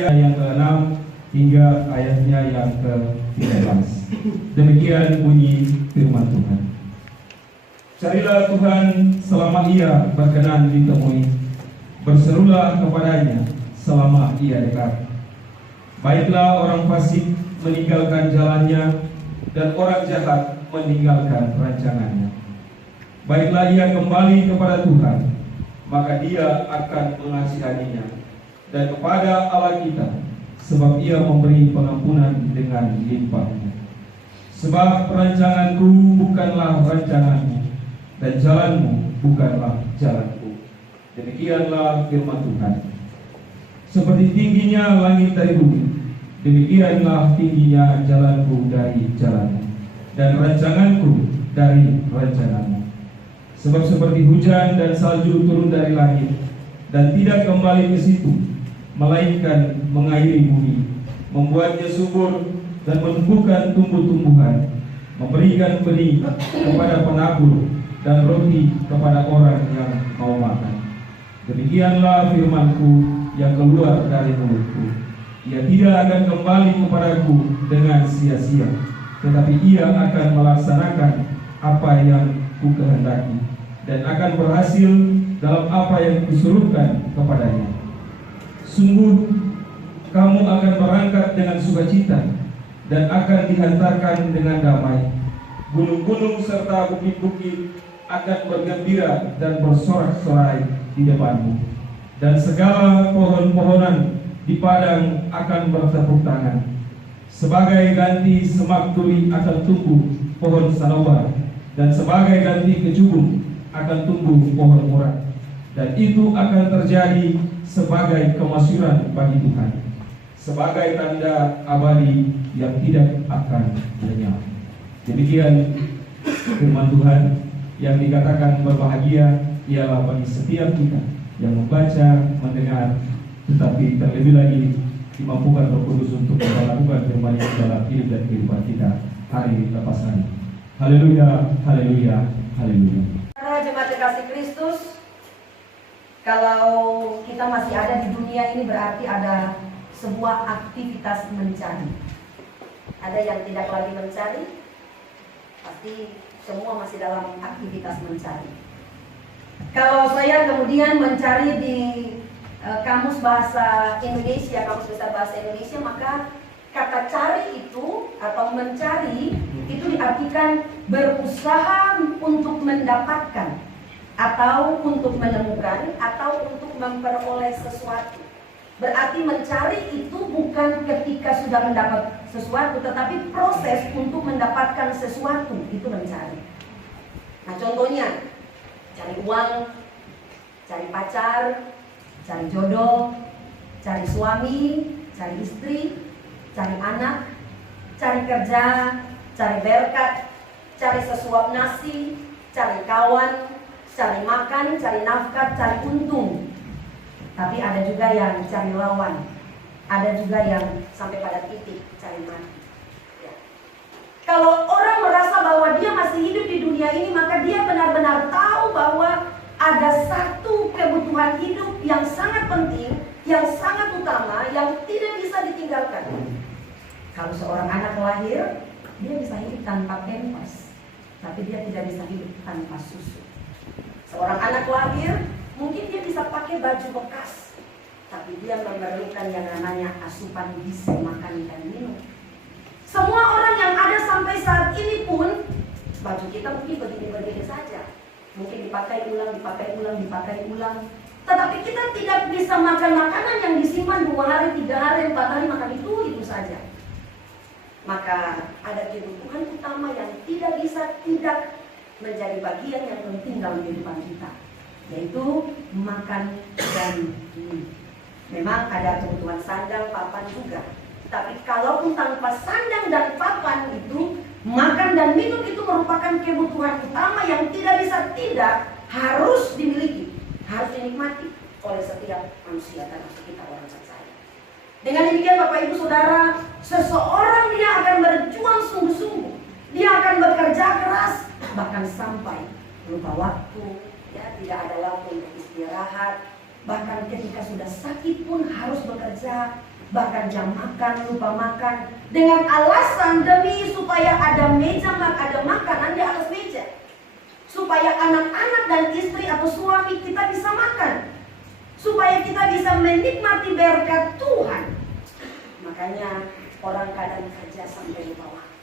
ayat yang ke-6 hingga ayatnya yang ke-13. Demikian bunyi firman Tuhan. Carilah Tuhan selama Ia berkenan ditemui, berserulah kepadanya selama Ia dekat. Baiklah orang fasik meninggalkan jalannya, dan orang jahat meninggalkan rancangannya. Baiklah ia kembali kepada Tuhan, maka Dia akan mengasihaninya, dan kepada Allah kita, sebab Ia memberi pengampunan dengan limpahnya. Sebab rancanganku bukanlah rancanganmu, dan jalanmu bukanlah jalanku. Demikianlah firman Tuhan. Seperti tingginya langit dari bumi, demikianlah tingginya jalanku dari jalanmu, dan rancanganku dari rancanganmu. Sebab seperti hujan dan salju turun dari langit, dan tidak kembali ke situ, melainkan mengairi bumi, membuatnya subur, dan menumbuhkan tumbuh-tumbuhan, memberikan benih kepada penabur, dan roti kepada orang yang mau makan. Demikianlah firmanku yang keluar dari mulutku. Ia tidak akan kembali kepadaku dengan sia-sia, tetapi ia akan melaksanakan apa yang kukehendaki, dan akan berhasil dalam apa yang kusuruhkan kepadanya. Sungguh kamu akan berangkat dengan sukacita, dan akan dihantarkan dengan damai. Gunung-gunung serta bukit-bukit akan bergembira dan bersorak-sorai di depanmu, dan segala pohon-pohonan di padang akan bertepuk tangan. Sebagai ganti semak turi akan tumbuh pohon sanobar, dan sebagai ganti kecubung akan tumbuh pohon murah. Dan itu akan terjadi sebagai kemasyuran bagi Tuhan, sebagai tanda abadi yang tidak akan lenyap. Demikian firman Tuhan yang dikatakan berbahagia ialah bagi setiap kita yang membaca, mendengar, tetapi terlebih lagi dimampukan Roh Kudus untuk melakukan firman yang dalam hidup dan kehidupan kita hari lepas hari. Haleluya, haleluya, haleluya. Para jemaat kekasih Kristus, kalau kita masih ada di dunia ini berarti ada sebuah aktivitas mencari. Ada yang tidak lagi mencari, pasti semua masih dalam aktivitas mencari. Kalau saya kemudian mencari di Kamus Bahasa Indonesia, Kamus Besar Bahasa Indonesia, maka kata cari itu atau mencari itu diartikan berusaha untuk mendapatkan, atau untuk menemukan, atau untuk memperoleh sesuatu. Berarti mencari itu bukan ketika sudah mendapat sesuatu, tetapi proses untuk mendapatkan sesuatu itu mencari. Nah, contohnya cari uang, cari pacar, cari jodoh, cari suami, cari istri, cari anak, cari kerja, cari berkat, cari sesuap nasi, cari kawan, cari makan, cari nafkah, cari untung. Tapi ada juga yang cari lawan, ada juga yang sampai pada titik cari mati. Ya. Kalau orang merasa bahwa dia masih hidup di dunia ini, maka dia benar-benar tahu bahwa ada satu kebutuhan hidup yang sangat penting, yang sangat utama, yang tidak bisa ditinggalkan. Kalau seorang anak lahir, dia bisa hidup tanpa pampers, tapi dia tidak bisa hidup tanpa susu. Seorang anak lahir, mungkin dia bisa pakai baju bekas, tapi dia memerlukan yang namanya asupan gizi, makan dan minum. Semua orang yang ada sampai saat ini pun, baju kita mungkin begini-begini saja. Mungkin dipakai ulang, dipakai ulang, dipakai ulang. Tetapi kita tidak bisa makan makanan yang disimpan 2 hari, 3 hari, 4 hari, makan itu saja. Maka ada kebutuhan utama yang tidak bisa tidak menjadi bagian yang penting dalam kehidupan kita, yaitu makan dan minum. Memang ada kebutuhan sandang, papan juga. Tapi kalaupun tanpa sandang dan papan itu, makan dan minum itu merupakan kebutuhan utama yang tidak bisa tidak harus dimiliki, harus dinikmati oleh setiap manusia, termasuk kita orang percaya. Dengan demikian Bapak Ibu Saudara, seseorang dia akan berjuang sungguh-sungguh, dia akan bekerja keras, bahkan sampai lupa waktu, ya, tidak ada waktu untuk istirahat. Bahkan ketika sudah sakit pun harus bekerja, bahkan jam makan lupa makan, dengan alasan demi supaya ada meja ada makanan di atas meja, supaya anak-anak dan istri atau suami kita bisa makan, supaya kita bisa menikmati berkat Tuhan. Makanya orang kadang kerja sampai lupa waktu,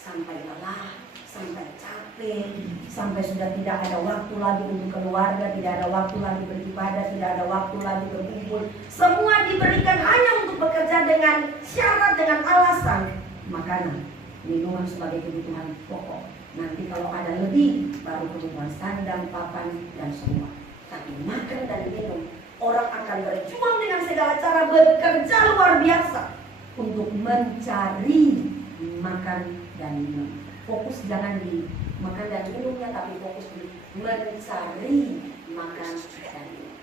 sampai lelah, sampai capek, sampai sudah tidak ada waktu lagi untuk keluarga, tidak ada waktu lagi beribadah, tidak ada waktu lagi berkumpul. Semua diberikan hanya untuk bekerja dengan syarat, dengan alasan makanan, minuman sebagai kebutuhan pokok. Nanti kalau ada lebih, baru kebutuhan sandang, papan, dan semua. Tapi makan dan minum, orang akan berjuang dengan segala cara, bekerja luar biasa untuk mencari makan dan minum. Fokus jangan di makan dan minumnya, tapi fokus di mencari makan dan minum.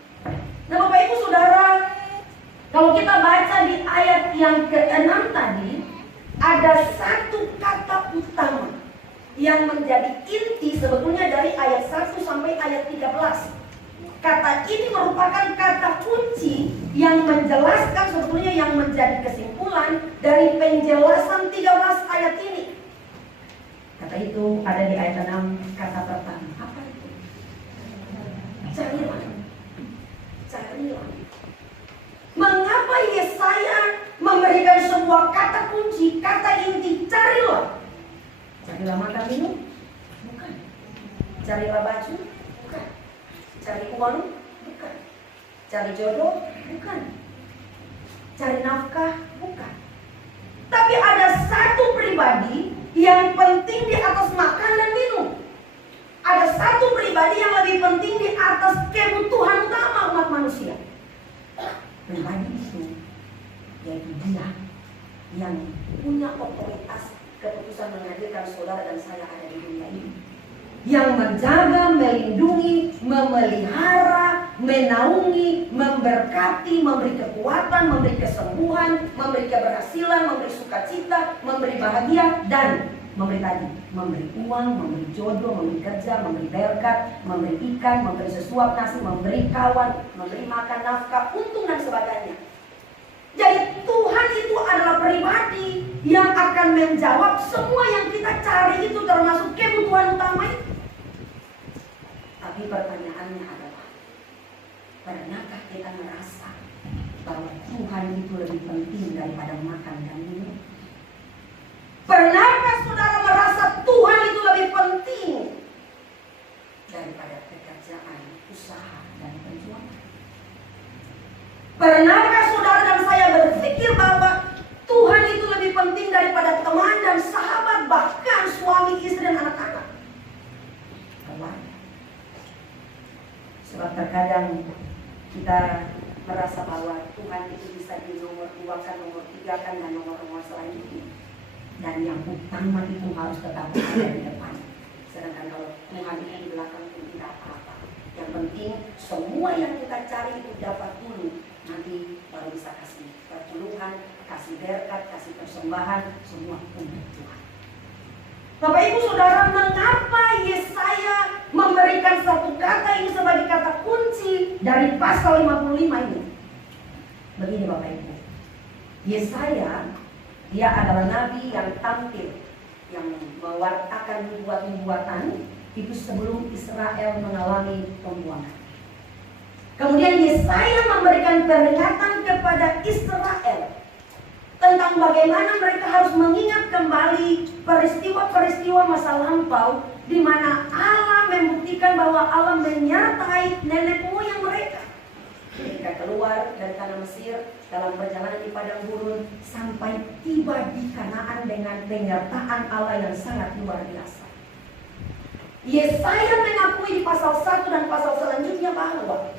Nah Bapak Ibu Saudara, kalau kita baca di ayat yang ke-6 tadi, ada satu kata utama yang menjadi inti sebetulnya dari ayat 1 sampai ayat 13. Kata ini merupakan kata kunci yang menjelaskan sebetulnya yang menjadi kesimpulan dari penjelasan 13 ayat ini. Kata itu ada di ayat 6, kata pertama. Apa itu? Carilah. Carilah. Mengapa Yesaya memberikan sebuah kata kunci, kata inti, carilah? Carilah makan minum? Bukan. Carilah baju? Bukan. Cari uang? Bukan. Cari jodoh? Bukan. Cari nafkah? Bukan. Tapi ada satu pribadi yang penting di atas makan dan minum. Ada satu pribadi yang lebih penting di atas kebutuhan utama umat manusia. Pribadi itu yaitu Dia yang punya otoritas keputusan menghadirkan saudara dan saya ada di dunia ini, yang menjaga, melindungi, memelihara, menaungi, memberkati, memberi kekuatan, memberi kesembuhan, memberi keberhasilan, memberi sukacita, memberi bahagia, dan memberi tadi, memberi uang, memberi jodoh, memberi kerja, memberi berkat, memberi ikan, memberi sesuap nasi, memberi kawan, memberi makan, nafkah, untung dan sebagainya. Jadi Tuhan itu adalah pribadi yang akan menjawab semua yang kita cari itu, termasuk kebutuhan utama itu. Tapi pertanyaannya adalah, pernahkah kita merasa bahwa Tuhan itu lebih penting daripada makan dan minum? Pernahkah saudara merasa Tuhan itu lebih penting daripada pekerjaan, usaha, dan perjuangan? Pernahkah saudara dan saya berpikir bahwa Tuhan itu lebih penting daripada teman dan sahabat, bahkan suami, istri, dan anak-anak? Sebab terkadang kita merasa bahwa Tuhan itu bisa di nomor 2-kan, nomor 3-kan, dan nomor selanjutnya. Dan yang utama itu harus tetap ada di depan. Sedangkan kalau Tuhan itu di belakang itu tidak apa-apa. Yang penting semua yang kita cari itu dapat dulu. Nanti baru bisa kasih pertolongan, kasih berkat, kasih persembahan, semua untuk Tuhan. Bapak Ibu Saudara, mengapa Yesaya memberikan satu kata ini sebagai kata kunci dari pasal 55 ini? Begini Bapak Ibu, Yesaya dia adalah nabi yang tampil, yang mewartakan nubuatan itu sebelum Israel mengalami pembuangan. Kemudian Yesaya memberikan peringatan kepada Israel tentang bagaimana mereka harus mengingat kembali peristiwa-peristiwa masa lampau, di mana Allah membuktikan bahwa Allah menyertai nenek moyang mereka ketika keluar dari tanah Mesir dalam perjalanan di padang gurun sampai tiba di Kanaan dengan penyertaan Allah yang sangat luar biasa. Yesaya mengakui di pasal 1 dan pasal selanjutnya bahwa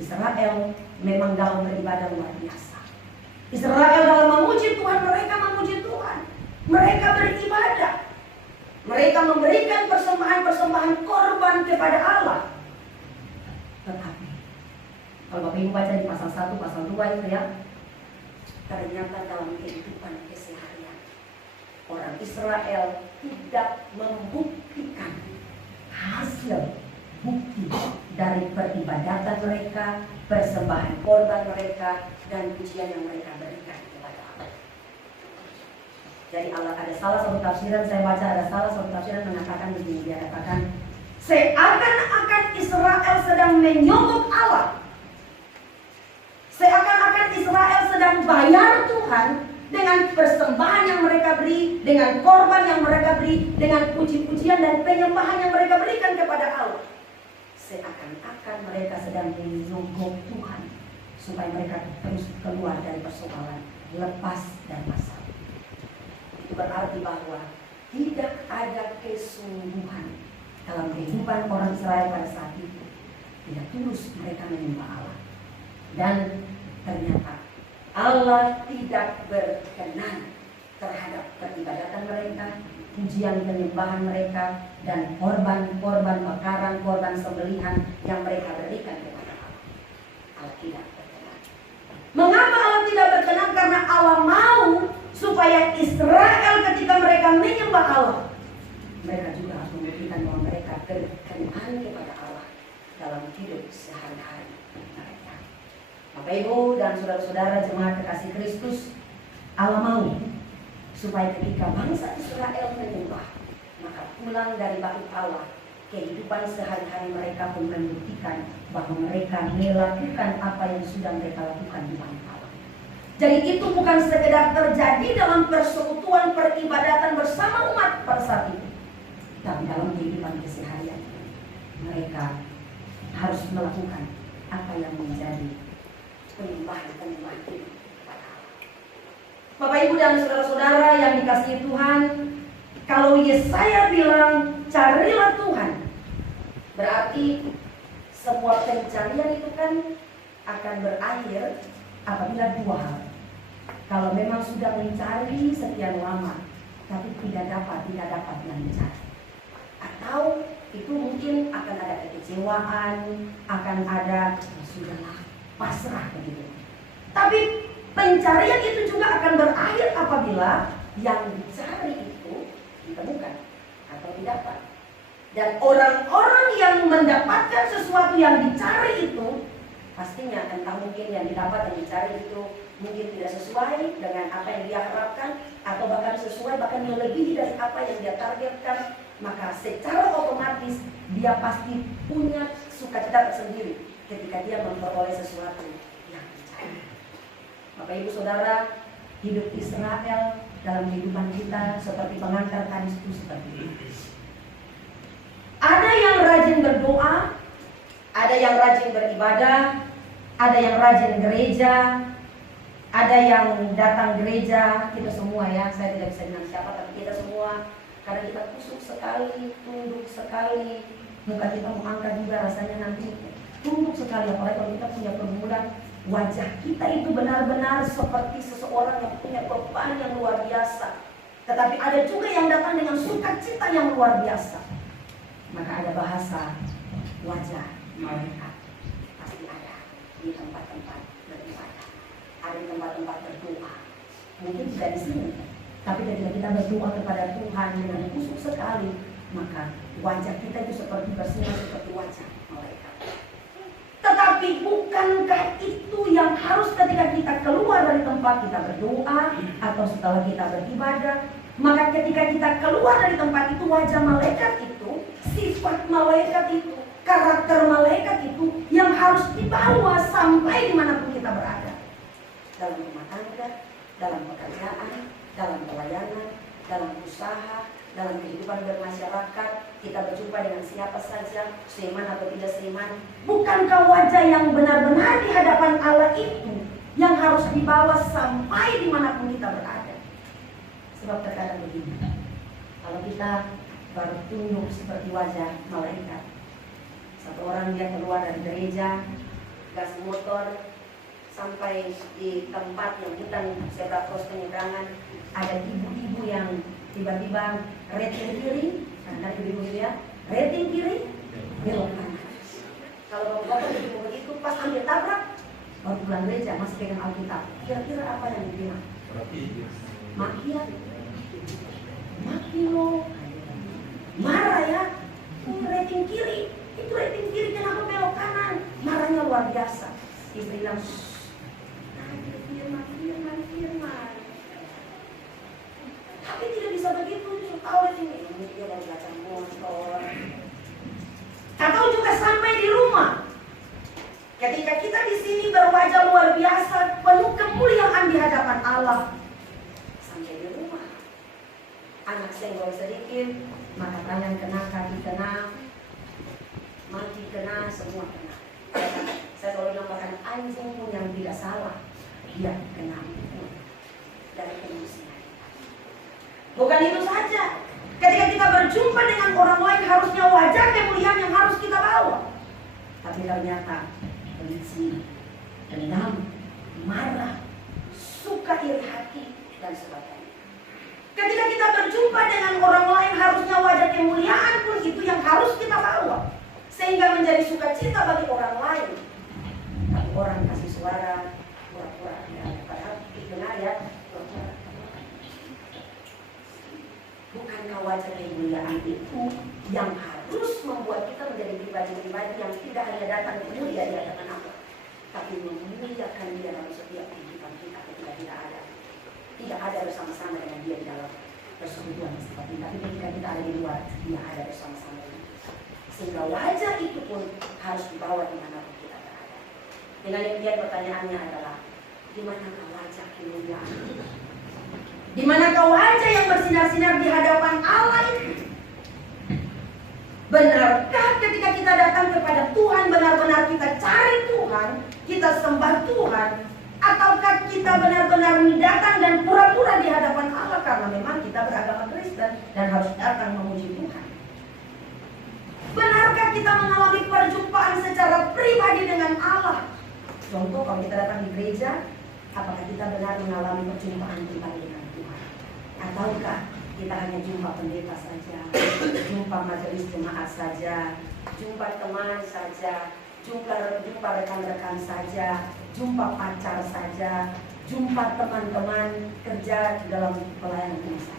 Israel memang dalam beribadah luar biasa. Israel dalam memuji Tuhan, mereka memuji Tuhan. Mereka beribadah. Mereka memberikan persembahan-persembahan korban kepada Allah. Tetapi kalau Bapak Ibu baca di pasal 1, pasal 2 itu ya, ternyata dalam kehidupan keseharian orang Israel tidak membuktikan hasil bukti dari peribadatan mereka, persembahan korban mereka, dan pujian yang mereka berikan kepada Allah. Jadi Allah, ada salah satu tafsiran saya baca, ada salah satu tafsiran mengatakan begini, dia katakan seakan-akan Israel sedang menyogok Allah, seakan-akan Israel sedang bayar Tuhan dengan persembahan yang mereka beri, dengan korban yang mereka beri, dengan puji-pujian dan penyembahan yang mereka berikan kepada Allah. Seakan-akan mereka sedang menyogok Tuhan supaya mereka terus keluar dari persoalan, lepas dari masalah. Itu berarti bahwa tidak ada kesungguhan dalam kehidupan orang Israel pada saat itu. Tidak tulus mereka menyembah Allah. Dan ternyata Allah tidak berkenan terhadap peribadatan mereka, pujian penyembahan mereka, dan korban-korban bakaran, korban sembelihan yang mereka berikan kepada Allah. Allah tidak berkenan. Mengapa Allah tidak berkenan? Karena Allah mau supaya Israel ketika mereka menyembah Allah, mereka juga harus membuktikan bahwa mereka berkenan kepada Allah dalam hidup sehari-hari mereka. Bapak Ibu dan saudara-saudara jemaat kekasih Kristus, Allah mau supaya ketika bangsa Israel menyembah, maka pulang dari bait Allah, kehidupan sehari-hari mereka pun membuktikan bahwa mereka melakukan apa yang sudah mereka lakukan di bait Allah. Jadi itu bukan sekedar terjadi dalam persekutuan peribadatan bersama umat pada saat itu, tapi dalam kehidupan keseharian mereka harus melakukan apa yang menjadi penyembahan itu. Bapak Ibu dan saudara-saudara yang dikasihi Tuhan, kalau Yesaya bilang carilah Tuhan, berarti sebuah pencarian itu kan akan berakhir apabila dua hal. Kalau memang sudah mencari sekian lama tapi tidak dapat mencari, atau itu mungkin akan ada kekecewaan, akan ada sudahlah, pasrah begitu. Tapi pencarian itu juga akan berakhir apabila yang dicari itu ditemukan atau didapat. Dan orang-orang yang mendapatkan sesuatu yang dicari itu, pastinya entah mungkin yang didapat, yang dicari itu mungkin tidak sesuai dengan apa yang dia harapkan, atau bahkan sesuai, bahkan melebihi dari apa yang dia targetkan, maka secara otomatis dia pasti punya sukacita tersendiri ketika dia memperoleh sesuatu yang dicari. Bapak Ibu Saudara, hidup Israel dalam kehidupan kita seperti pengantar tadi itu seperti ini. Ada yang rajin berdoa, ada yang rajin beribadah, ada yang rajin gereja, ada yang datang gereja, kita semua ya, saya tidak bisa bilang siapa, tapi kita semua, karena kita kusuk sekali, tunduk sekali, muka kita mau angkat juga rasanya nanti tunduk sekali, apalagi kalau kita punya pergumulan. Wajah kita itu benar-benar seperti seseorang yang punya beban yang luar biasa. Tetapi ada juga yang datang dengan sukacita yang luar biasa. Maka ada bahasa wajah mereka pasti ada di tempat-tempat beribadah, ada di tempat-tempat berdoa. Mungkin tidak di sini, tapi ketika kita berdoa kepada Tuhan dengan khusus sekali, maka wajah kita itu seperti bersinar seperti wajah mereka. Tetapi bukankah itu yang harus ketika kita keluar dari tempat kita berdoa atau setelah kita beribadah, maka ketika kita keluar dari tempat itu, wajah malaikat itu, sifat malaikat itu, karakter malaikat itu yang harus dibawa sampai dimanapun kita berada. Dalam rumah tangga, dalam pekerjaan, dalam pelayanan, dalam usaha, dalam kehidupan bermasyarakat, kita berjumpa dengan siapa saja, seiman atau tidak seiman. Bukankah wajah yang benar-benar di hadapan Allah itu yang harus dibawa sampai dimanapun kita berada? Sebab terkadang begini, kalau kita baru tunduk seperti wajah malaikat, satu orang dia keluar dari gereja, gas motor, sampai di tempat yang bukan zebra cross penyeberangan, ada ibu-ibu yang tiba-tiba rating kiri, karena ibu-ibu ya, rating kiri, belok kanan. Kalau bapak begitu, pas ambil tabrak, baru pulang gereja masih pegang Alkitab. Kira-kira apa yang dibilang? Maki ya, maki lo, marah ya, rating kiri, itu rating kiri, kenapa belok kanan? Marahnya luar biasa. Istri bilang, firman. Tapi tidak bisa begitu, tahu ini dia dari belakang motor. Atau juga sampai di rumah. Ketika kita di sini berwajah luar biasa, penuh kemuliaan di hadapan Allah. Sampai di rumah, anak senggol sedikit, maka tangan kena, kaki kena, mati kena, semua kena. Saya selalu namakan anjing pun yang tidak salah, dia kena dari manusia. Bukan itu saja, ketika kita berjumpa dengan orang lain harusnya wajah kemuliaan yang harus kita bawa. Tapi ternyata benci, dendam, marah, suka iri hati, dan sebagainya. Ketika kita berjumpa dengan orang lain harusnya wajah kemuliaan pun itu yang harus kita bawa. Sehingga menjadi sukacita bagi orang lain. Tapi orang kasih suara, pura-pura, ya, padahal benar ya, pura-pura. Bukankah wajah kemuliaan itu yang harus membuat kita menjadi pribadi-pribadi yang tidak hanya datang mulia di hadapan Allah, tapi memuliakan Dia dalam setiap kehidupan kita ketika tidak ada. Tidak ada bersama-sama dengan Dia di dalam persekutuan seperti ini. Tapi ketika kita ada di luar, Dia ada bersama-sama dengan kita. Sehingga wajah itu pun harus dibawa dimanapun kita berada. Dengan demikian pertanyaannya adalah, di manakah wajah kemuliaan? Di manakah wajah yang bersinar-sinar di hadapan Allah itu? Benarkah ketika kita datang kepada Tuhan, benar-benar kita cari Tuhan, kita sembah Tuhan, ataukah kita benar-benar datang dan pura-pura di hadapan Allah karena memang kita beragama Kristen dan harus datang memuji Tuhan? Benarkah kita mengalami perjumpaan secara pribadi dengan Allah? Contoh, kalau kita datang di gereja, apakah kita benar mengalami perjumpaan pribadi dengan Tuhan? Ataukah kita hanya jumpa pendeta saja, jumpa majelis jemaat saja, jumpa teman saja, jumpa rekan-rekan saja, jumpa pacar saja, jumpa teman-teman kerja di dalam pelayanan ini saja?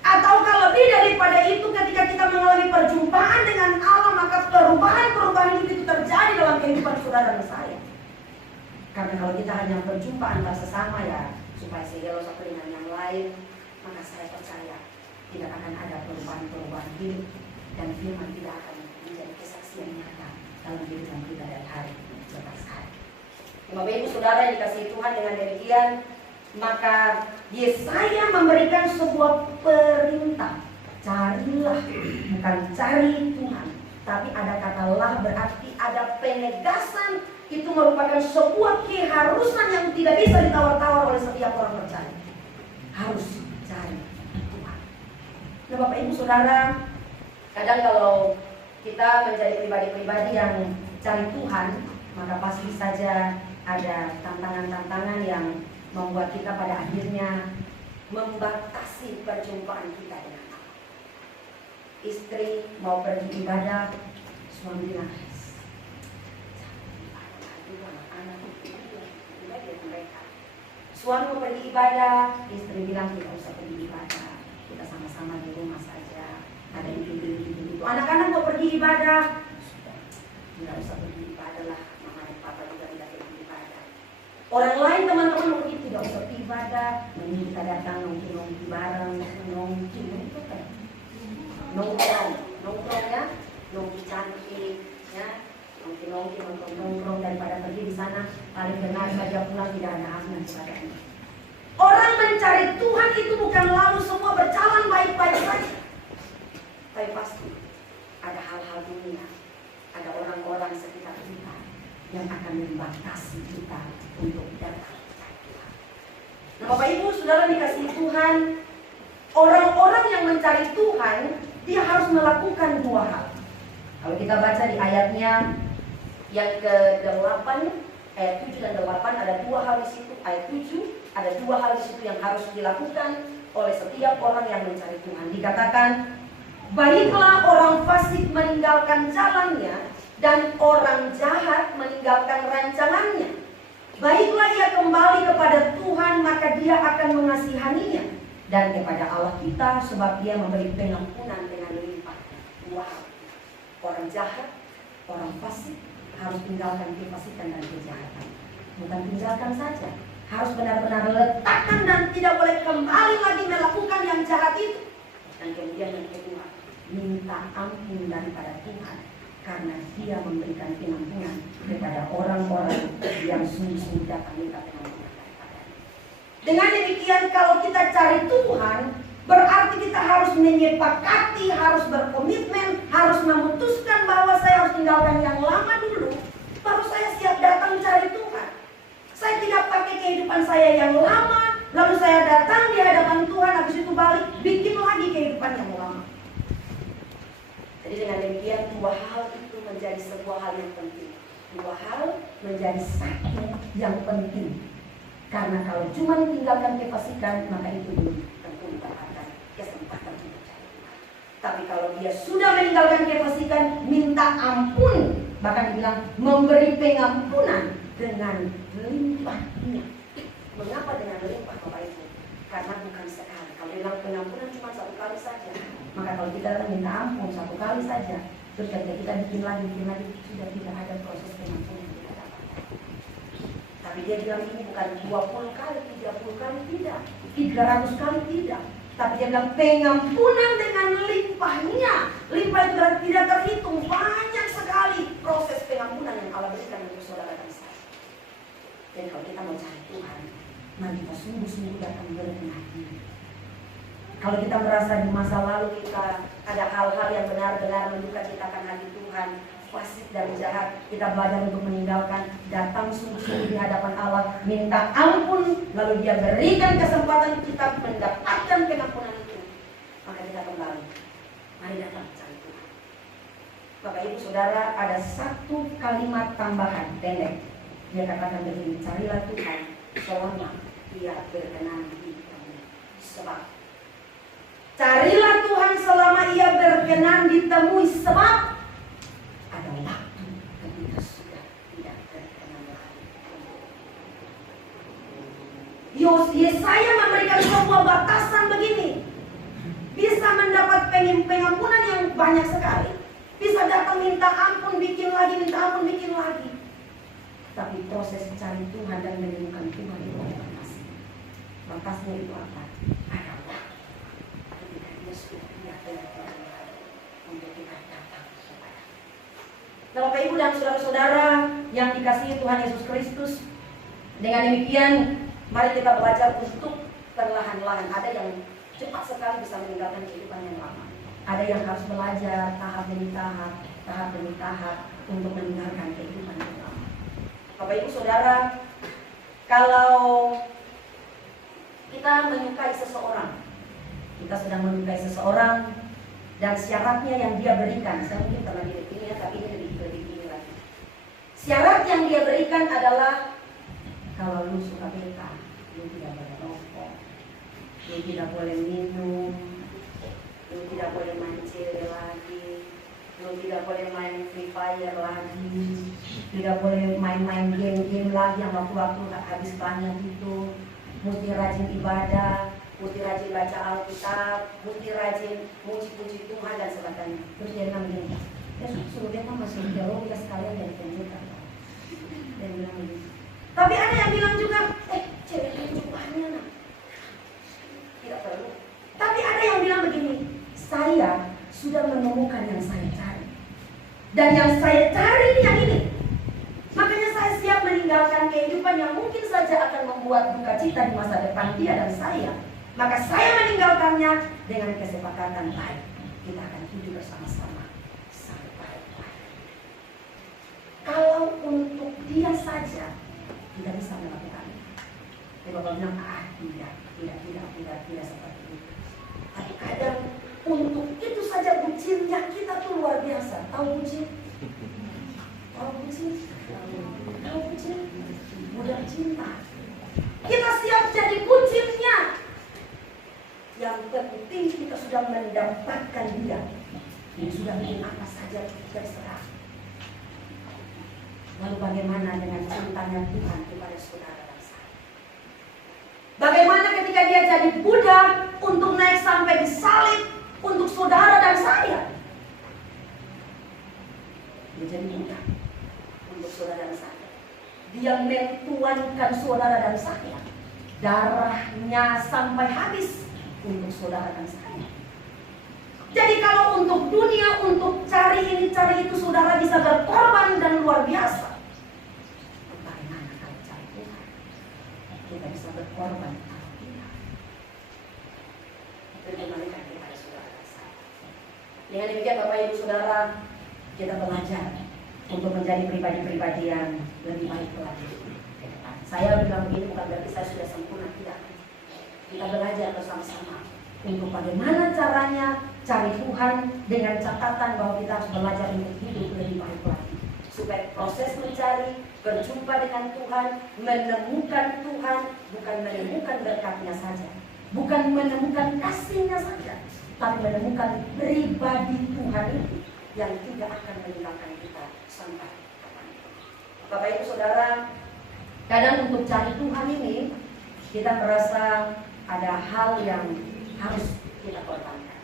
Ataukah lebih daripada itu, ketika kita mengalami perjumpaan dengan Allah, maka perubahan-perubahan itu terjadi dalam kehidupan saudara dan saya? Karena kalau kita hanya berjumpa antar sesama ya, supaya saya satu dengan yang lain, maka saya percaya tidak akan ada perubahan-perubahan hidup, dan firman tidak akan menjadi kesaksian nyata dalam kehidupan kita dari hari ke hari. Bapak Ibu Saudara yang dikasihi Tuhan, dengan demikian maka Yesaya memberikan sebuah perintah, carilah, bukan cari Tuhan, tapi ada kata lah, berarti ada penegasan. Itu merupakan sebuah keharusan yang tidak bisa ditawar-tawar oleh setiap orang percaya. Harus cari Tuhan. Nah Bapak Ibu Saudara, kadang kalau kita menjadi pribadi-pribadi yang cari Tuhan, maka pasti saja ada tantangan-tantangan yang membuat kita pada akhirnya membatasi perjumpaan kita dengan Allah. Istri mau pergi ibadah, suami bilang, suami mau pergi ibadah, istri bilang tidak usah pergi ibadah, kita sama-sama di rumah saja, ada di pintu-pintu. Anak-anak mau pergi ibadah, sudah, tidak usah pergi ibadah lah, mama dan papa juga tidak pergi ibadah. Orang lain teman-teman mau pergi, tidak usah pergi ibadah, nanti kita datang nongki-nongki bareng, nongki itu kan, nongkrong ya, nongki cantik, ya. Nongki nongkrong daripada pergi di sana paling benar saja pulang tidak ada aman kepada ini. Orang mencari Tuhan itu bukan lalu semua berjalan baik-baik saja, tapi pasti ada hal-hal dunia, ada orang-orang sekitar kita yang akan membatasi kita untuk datang kepada Tuhan. Nah Bapak Ibu Saudara dikasihi Tuhan, orang-orang yang mencari Tuhan dia harus melakukan dua hal. Kalau kita baca di ayatnya yang ke-8, ayat 7 dan 8, ada dua hal di situ. Ayat 7 ada dua hal di situ yang harus dilakukan oleh setiap orang yang mencari Tuhan. Dikatakan, baiklah orang fasik meninggalkan jalannya dan orang jahat meninggalkan rancangannya. Baiklah ia kembali kepada Tuhan, maka dia akan mengasihaninya, dan kepada Allah kita, sebab dia memberi pengampunan dengan limpah. Wow. Orang jahat Orang fasik harus tinggalkan kefasikan dan kejahatan. Bukan tinggalkan saja, harus benar-benar letakkan dan tidak boleh kembali lagi melakukan yang jahat itu. Dan kemudian yang kedua, minta ampun daripada Tuhan, karena Dia memberikan pengampunan kepada orang-orang yang sungguh-sungguh datang minta pengampunan daripadanya. Dengan demikian, kalau kita cari Tuhan, berarti kita harus menyepakati, harus berkomitmen, harus memutuskan bahwa saya harus tinggalkan yang lama dulu, baru saya siap datang cari Tuhan. Saya tidak pakai kehidupan saya yang lama, lalu saya datang di hadapan Tuhan, habis itu balik, bikin lagi kehidupan yang lama. Jadi dengan demikian, dua hal itu menjadi sebuah hal yang penting. Dua hal menjadi satu yang penting. Karena kalau cuma tinggalkan kefasikan, maka itu belum tentu mendapatkan kesempatan untuk cari Tuhan. Tapi kalau dia sudah meninggalkan kefasikan, minta ampun, bahkan dibilang memberi pengampunan dengan limpahnya. Mengapa dengan limpah, Bapak Ibu? Karena bukan sekali. Kalau bilang pengampunan cuma satu kali saja, maka kalau kita minta ampun satu kali saja, terus ketika kita bikin lagi, sudah tidak ada proses pengampunan yang kita dapatkan. Tapi dia bilang ini bukan 20 kali, 30 kali, tidak, 300 kali tidak. Tapi dia bilang pengampunan dengan limpahnya. Limpah itu tidak terhitung, banyak sekali proses pengampunan yang Allah berikan untuk saudara dan saya. Dan kalau kita mau cari Tuhan, mari kita sungguh-sungguh datang berenang diri. Kalau kita merasa di masa lalu kita ada hal-hal yang benar-benar mendukacitakan hati Tuhan, fasik dan jahat, kita belajar untuk meninggalkan, datang sungguh-sungguh di hadapan Allah, minta ampun, lalu Dia berikan kesempatan kita mendapatkan pengampunan itu, maka kita kembali. Mari datang cari Tuhan. Bapak Ibu Saudara, ada satu kalimat tambahan pendek. Dia katakan begini, carilah Tuhan selama Dia berkenan di kamu. Sebab carilah Tuhan selama Ia berkenan ditemui, sebab ada waktu ketika sudah tidak berkenan lagi. Yesaya memberikan sebuah batasan begini, bisa mendapat pengampunan yang banyak sekali, bisa datang minta ampun, bikin lagi, minta ampun, bikin lagi. Tapi proses cari Tuhan dan menemukan Tuhan itu ada batasnya. Batasnya itu apa? Ada waktu ketika Dia sudah tidak berkenan lagi untuk kita datang kepada. Nah, Bapak Ibu dan saudara-saudara yang dikasihi Tuhan Yesus Kristus, dengan demikian mari kita belajar untuk perlahan-lahan. Ada yang cepat sekali bisa meninggalkan kehidupan yang lama. Ada yang harus belajar tahap demi tahap untuk meninggalkan kehidupan yang lama. Bapak Ibu Saudara, kalau kita menyukai seseorang, kita sedang menyukai seseorang, dan syaratnya yang dia berikan, saya mungkin pernah di ini ya, tapi ini lebih ini lagi. Syarat yang dia berikan adalah, kalau lu suka beta, lu tidak boleh rokok, lu tidak boleh minum, lu tidak boleh main cewek lagi, lu tidak boleh main Free Fire lagi, tidak boleh main-main game-game lagi yang waktu-waktu habis banyak itu, mesti rajin ibadah, mesti rajin baca Alkitab, mesti rajin muji-puji Tuhan dan sebagainya. Terus dia bilang begini, ya suruh dia masuk teologi ya sekalian dari pendidikan. Dia bilang begini. Tapi ada yang bilang juga, cewek itu banyak nah. Tidak perlu. Tapi ada yang bilang begini, saya sudah menemukan yang saya cari. Dan yang saya cari ini yang ini. Makanya saya siap meninggalkan kehidupan yang mungkin saja akan membuat duka cita di masa depan dia dan saya. Maka saya meninggalkannya dengan kesepakatan baik. Kita akan hidup bersama-sama sampai pada. Kalau untuk dia saja tidak bisa melakukannya. Tapi Bapak bilang, tidak seperti itu. Tapi kadang untuk itu saja bucinnya kita tuh luar biasa. Tahu bucin? Tahu bucin? Budak cinta. Kita siap jadi bucinnya. Yang penting kita sudah mendapatkan dia. Dia sudah bikin apa saja terserah. Lalu bagaimana dengan cintanya Tuhan kepada saudara dan saya? Bagaimana ketika dia jadi budak untuk naik sampai di salib untuk saudara dan saya? Dia jadi mudah untuk saudara dan saya. Dia mentuankan saudara dan saya. Darahnya sampai habis untuk saudara dan saya. Jadi kalau untuk dunia, untuk cari ini, cari itu, saudara bisa berkorban dan luar biasa. Bagaimana kalau cari Tuhan? Kita bisa berkorban atau tidak? Itu kembalikan kepada saudara dan saya. Dengan demikian Bapak Ibu Saudara, kita belajar untuk menjadi pribadi-pribadi yang lebih baik lagi. Saya bilang begini bukan berarti saya sudah sempurna, tidak. Kita belajar bersama-sama untuk bagaimana caranya cari Tuhan dengan catatan bahwa kita harus belajar untuk hidup lebih baik lagi. Supaya proses mencari, berjumpa dengan Tuhan, menemukan Tuhan, bukan menemukan berkatnya saja, bukan menemukan kasihnya saja, tapi menemukan pribadi Tuhan itu yang tidak akan meninggalkan kita sampai kapanpun. Bapak Ibu Saudara, kadang untuk cari Tuhan ini kita merasa ada hal yang harus kita korbankan.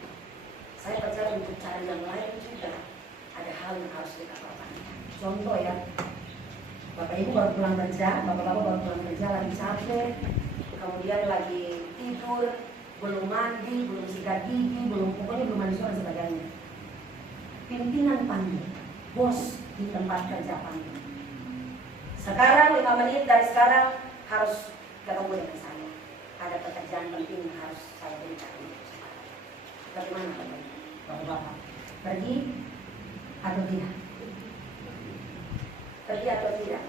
Saya percaya untuk cari yang lain juga ada hal yang harus kita korbankan. Contoh ya, Bapak Ibu baru pulang kerja, Bapak-bapak baru pulang kerja lagi capek, kemudian lagi tidur, belum mandi, belum sikat gigi, pokoknya belum mandi dan sebagainya. Pimpinan panggil, bos di tempat kerja panggil. Sekarang 5 menit dari sekarang harus ketemu dengan saya. Ada pekerjaan penting yang harus saya berikan untuk saya. Bagaimana Bapak-bapak? Pergi atau tidak? Pergi atau tidak?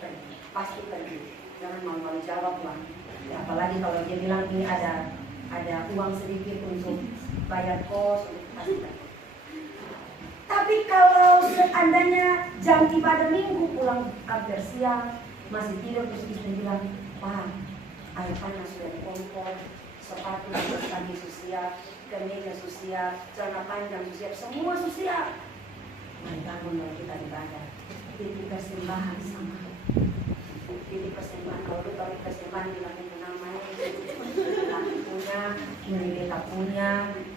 Pergi. Pasti pergi. Jangan mau jawab lah. Ya, apalagi kalau dia bilang ini ada uang sedikit untuk bayar kos, pasti pergi. Tapi kalau seandainya jam ibadah minggu pulang hampir siang, masih tidur, terus istri bilang, Pak, air panas sudah dikompor, sepatu kaki susiap, kemeja susiap, celana panjang susiap, semua susiap. Mari bangun kalau kita ibadah. Titip persembahan sama. Titip persembahan, kalau lu tahu persembahan bilangin ke namanya, laki punya, ini beta punya,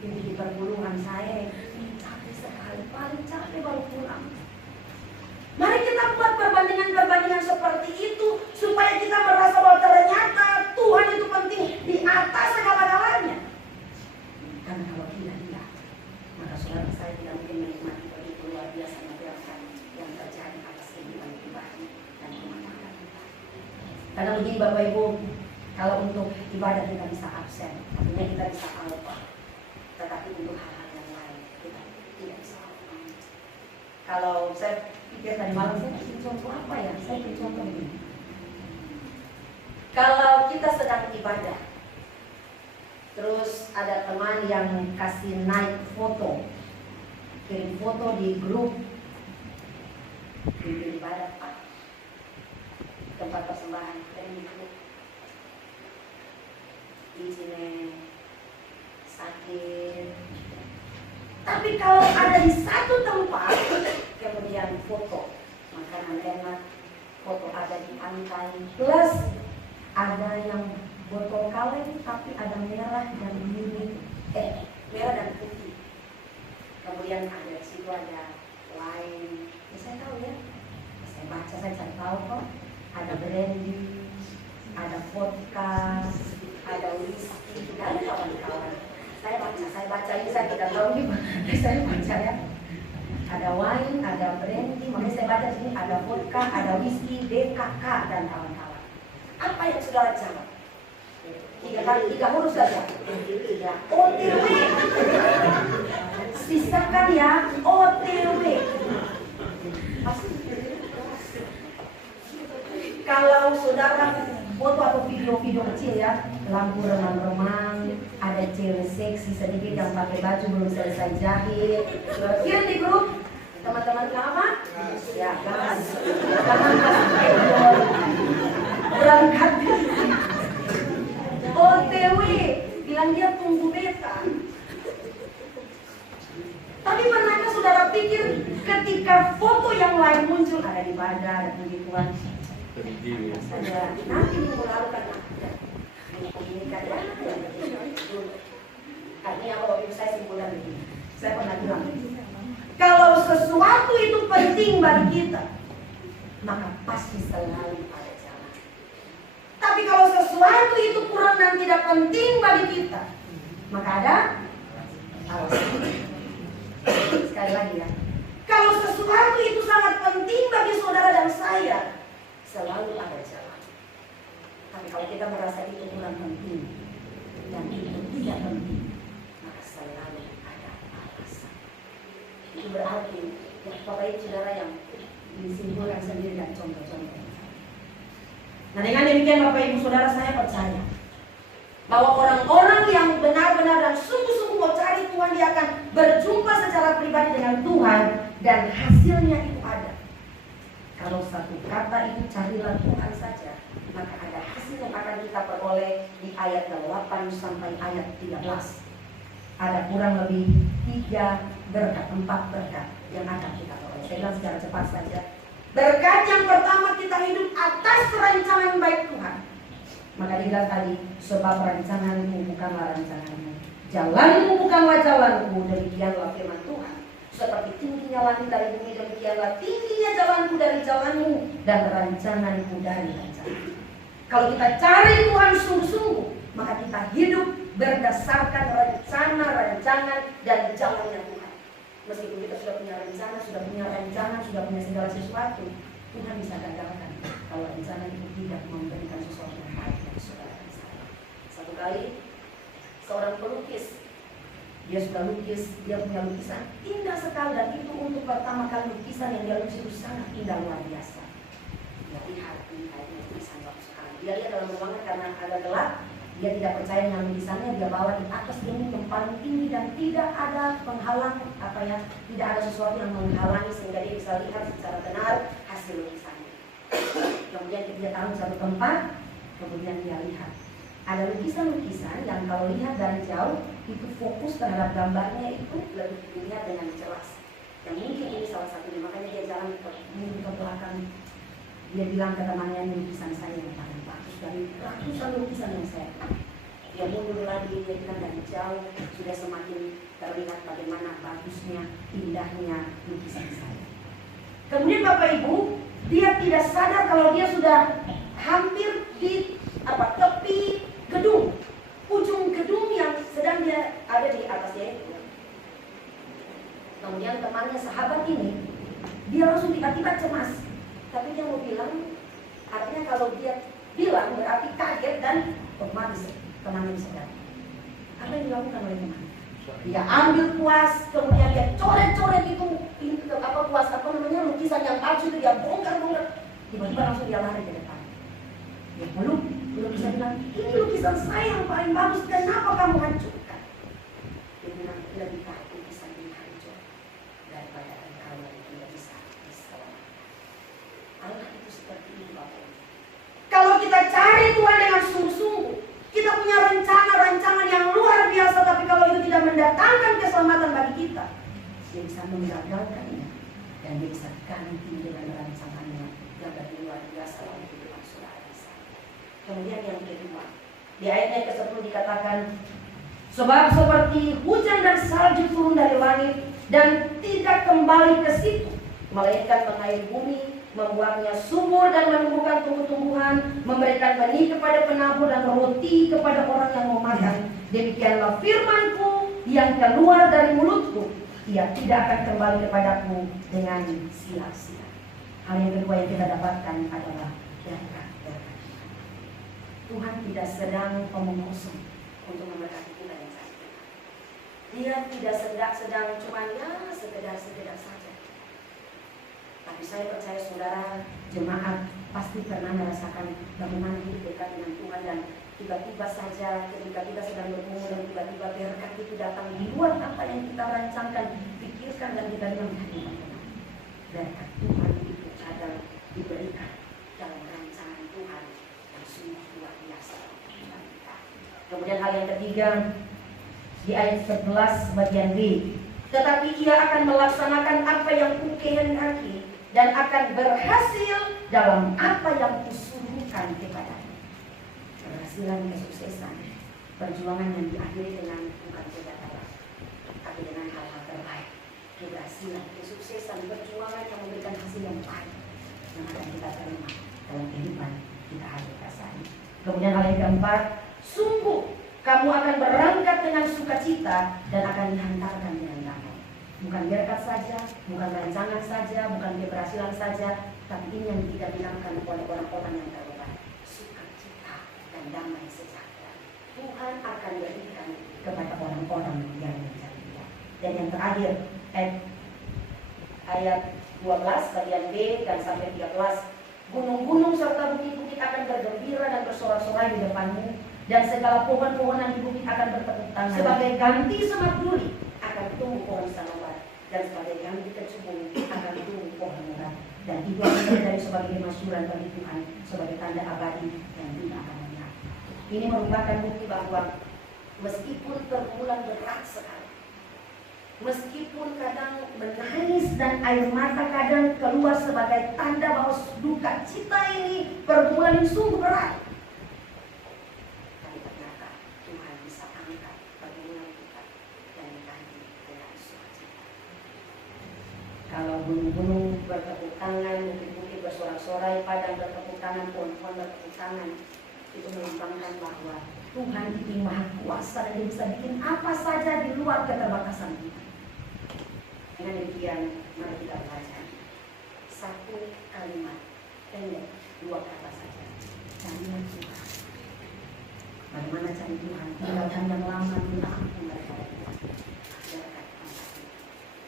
ini di perpuluhan saya. Capek sekali, paling capek baru pulang. Mari kita buat perbandingan-perbandingan seperti itu supaya kita merasa bahwa ternyata Tuhan itu penting di atas segala-galanya. Karena kalau tidak, maka saudara saya tidak mungkin menikmati begitu luar biasa yang terjadi atas kehidupan pribadi dan rumah tangga kita. Karena begini Bapak Ibu, kalau untuk ibadah kita bisa absen, artinya kita bisa lupa. Tetapi untuk hal-hal yang lain kita tidak bisa lupa. Kalau saya pikir tadi malam saya kasih contoh apa ya? Saya kasih contoh begini. Kalau kita sedang ibadah, terus ada teman yang kasih naik foto, kirim foto di grup pimpin ibadah Pak, tempat persembahan, kirim di grup. Izinnya sakit. Tapi kalau ada di satu tempat, kemudian foto makanan enak, foto ada di pantai, plus ada yang botol kaleng tapi ada merah dan biru, merah dan putih. Kemudian ada di situ ada wine, ya saya tahu ya, saya baca saya cari tahu kok. Ada brandy, ada vodka, ada whisky dan kawan-kawan. Saya baca ini saya tidak tahu nih, saya baca ya. Ada wine, ada brandy, makanya saya baca sini ada vodka, ada whisky, DKK dan kawan-kawan. Apa yang saudara jawab? 3 huruf saja. Ya, OTW. Sisakan ya, OTW. Kalau saudara foto atau video-video kecil ya, lampu remang-remang, ada cewek seksi sedikit yang pakai baju belum selesai jahit, kirim di grup teman-teman lama, ya jangan kasih berangkat OTW, bilang dia tunggu beta. Tapi pernahkah saudara pikir ketika foto yang lain muncul, ada di badan, ada puji Tuhan, saja nanti minggu lalu kan ini kan artinya kalau ibu saya simpulan begini, saya pernah bilang kalau sesuatu itu penting bagi kita, maka pasti selalu ada jalan. Tapi kalau sesuatu itu kurang dan tidak penting bagi kita, maka ada alasan. Sekali lagi ya, kalau sesuatu itu sangat penting bagi saudara dan saya, selalu ada jalan. Tapi kalau kita merasa itu kurang penting dan itu tidak penting, maka selalu ada alasan. Itu berarti ya, Bapak Ibu Saudara yang disimpulkan sendiri dan contoh-contoh. Nah, dengan demikian Bapak Ibu Saudara, saya percaya bahwa orang-orang yang benar-benar dan sungguh-sungguh mau cari Tuhan, dia akan berjumpa secara pribadi dengan Tuhan dan hasilnya itu ada. Kalau satu kata itu carilah Tuhan saja, maka ada hasil yang akan kita peroleh di ayat 8 sampai ayat 13. Ada kurang lebih 4 berkat yang akan kita peroleh. Saya bilang secara cepat saja. Berkat yang pertama, kita hidup atas rancangan baik Tuhan. Maka dibilang tadi, sebab rancanganmu bukanlah rancanganmu, jalanmu bukanlah jalanku, demikianlah firman Tuhan. Seperti tingginya langit dari bumi, demikianlah tingginya jalanku dari jalanmu, dan rancanganku dari rancanganmu. Kalau kita cari Tuhan sungguh-sungguh, maka kita hidup berdasarkan rencana, rancangan, dan jalannya Tuhan. Meskipun kita sudah punya rencana, sudah punya rancangan, sudah punya segala sesuatu, Tuhan bisa gagalkan kalau rencana itu tidak memberikan sesuatu yang baik bagi saudara dan saya. Satu kali, seorang pelukis, dia sudah lukis, dia punya lukisan indah sekali, dan itu untuk pertama kali lukisan yang dia lukis itu sangat indah, luar biasa. Dia lihat lukisan bagus sekali. Dia lihat dalam ruangan karena agak gelap, dia tidak percaya dengan lukisannya, dia bawa di atas gedung yang paling tinggi dan tidak ada penghalang, tidak ada sesuatu yang menghalangi sehingga dia bisa lihat secara benar hasil lukisannya. Kemudian dia taruh satu tempat, kemudian dia lihat ada lukisan-lukisan yang kalau lihat dari jauh itu fokus terhadap gambarnya itu lebih dilihat dengan jelas. Yang mungkin ini salah satunya, makanya dia jalan ke belakang. Dia bilang ke temannya, ini lukisan saya yang paling bagus dari ratusan lukisan yang saya punya. Dia mundur lagi, dia bilang dari jauh sudah semakin terlihat bagaimana bagusnya, indahnya lukisan saya. Kemudian Bapak Ibu, dia tidak sadar kalau dia sudah hampir di tepi gedung, ujung gedung yang sedang dia ada di atasnya itu. Kemudian temannya, sahabat ini, dia langsung tiba-tiba cemas. Tapi dia mau bilang, artinya kalau dia bilang berarti kaget dan otomatis temannya sedang. Apa yang dilakukan oleh teman? Dia ambil kuas, kemudian dia coret-coret itu lukisan yang palsu itu, dia bongkar-bongkar. Tiba-tiba langsung dia lari ke depan. Dia peluk, bisa bilang, ini lukisan saya yang paling bagus, kenapa kamu hancurkan? Dia bilang, lebih baik lukisan ini hancur daripada engkau yang tidak bisa diselamatkan. Allah itu seperti itu, Bapak. Kalau kita cari Tuhan dengan sungguh-sungguh, kita punya rancangan yang luar biasa, tapi kalau itu tidak mendatangkan keselamatan bagi kita, dia bisa menggagalkannya dan dia bisa ganti dengan rancangannya yang lebih luar biasa dalam kehidupan saudara. Kemudian yang kedua, di ayatnya ke-10 dikatakan, sebab seperti hujan dan salju turun dari langit dan tidak kembali ke situ, melainkan mengairi bumi, membuatnya subur dan menumbuhkan tumbuh-tumbuhan, memberikan benih kepada penabur dan roti kepada orang yang mau makan. Demikianlah firmanku yang keluar dari mulutku, ia tidak akan kembali kepadaku dengan sia-sia. Hal yang kedua yang kita dapatkan adalah berkat. Tuhan tidak sedang omong kosong untuk memberkati kita yang saat ini. Dia tidak sedang cuma sekedar saja. Tapi saya percaya saudara jemaat pasti pernah merasakan bagaimana hidup dekat dengan Tuhan, dan tiba-tiba saja ketika kita sedang bergumul dan tiba-tiba berkat itu datang di luar apa yang kita rancangkan, pikirkan, dan kita bilang berkat Tuhan itu adalah diberikan dalam rancangan Tuhan yang sungguh luar biasa. Kemudian hal yang ketiga di ayat 11 bagian B, tetapi ia akan melaksanakan apa yang kukehendaki dan akan berhasil dalam apa yang kusuruhkan kepadanya. Keberhasilan, kesuksesan, perjuangan yang diakhiri dengan bukan kegagalan, tapi dengan hal-hal terbaik. keberhasilan, kesuksesan, perjuangan yang memberikan hasil yang baik yang akan kita terima dalam kehidupan kita hari ini. Kemudian hal yang keempat, sungguh kamu akan berangkat dengan sukacita dan akan dihantarkan dengan damai. Bukan berkat saja, bukan rancangan saja, bukan keberhasilan saja, tapi ini yang tidak dilakukan oleh orang-orang yang terlibat. Sukacita dan damai sejahtera Tuhan akan berikan kepada orang-orang yang mencari Dia. Dan yang terakhir, ayat 12 bagian B dan sampai 13. Gunung-gunung serta bukit-bukit akan bergembira dan bersorak-sorai di depanmu, dan segala pohon-pohonan di bukit akan bertepuk tangan. Sebagai ganti semak duri akan tumbuh pohon sanawar, dan sebagai ganti kecubung akan tumbuh pohon murah. Dan itu akan menjadi sebagai kemasyhuran bagi Tuhan, sebagai tanda abadi yang tidak akan menyerah. Ini merupakan bukti bahwa meskipun pergumulan berat sekali, meskipun kadang menangis dan air mata kadang keluar sebagai tanda bahwa duka cita ini, pergumulan ini sungguh berat, tapi ternyata Tuhan bisa angkat pergumulan kita dan diganti dengan sukacita. Kalau gunung-gunung bertepuk tangan, bukit-bukit bersorak-sorai, padang bertepuk tangan, pohon-pohon bertepuk tangan, itu melambangkan bahwa Tuhan itu Maha Kuasa dan Dia bisa bikin apa saja di luar keterbatasan kita. Dengan demikian, mari kita baca satu kalimat pendek, 2 kata saja. Carilah Tuhan. Bagaimana cari Tuhan? Tinggalkan yang lama, minta ampun daripada Tuhan. Berkat pangkat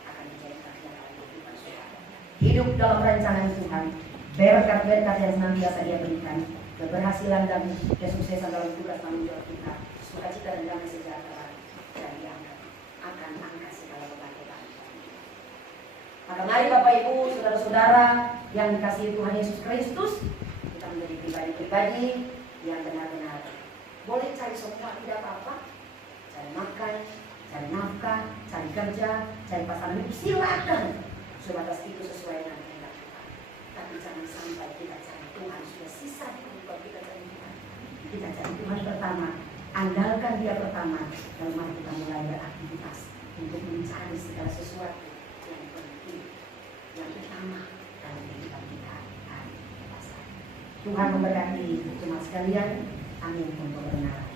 akan dijadikan dalam kehidupan saudara. Hidup dalam rancangan Tuhan, berkat-berkat yang senantiasa Dia berikan, keberhasilan dan kesuksesan dalam tugas tanggung jawab kita, sukacita dan damai sejahtera, dan diangkat akan angkat segala beban. Maka mari Bapak Ibu, saudara-saudara yang dikasihi Tuhan Yesus Kristus, kita menjadi pribadi-pribadi yang benar-benar boleh cari semua, tidak apa-apa. Cari makan, cari nafkah, cari kerja, cari pasangan hidup, silakan. Sebatas itu sesuai dengan kehendak Tuhan. Tapi jangan sampai kita cari Tuhan, sudah sisa di kehidupan kita cari Tuhan. Kita cari Tuhan pertama, andalkan Dia pertama, lalu mari kita mulai beraktivitas untuk mencari segala sesuatu yang penting, yang utama dalam kehidupan kita hari ini. Tuhan memberkati jemaat sekalian. Amin untuk kebenaran.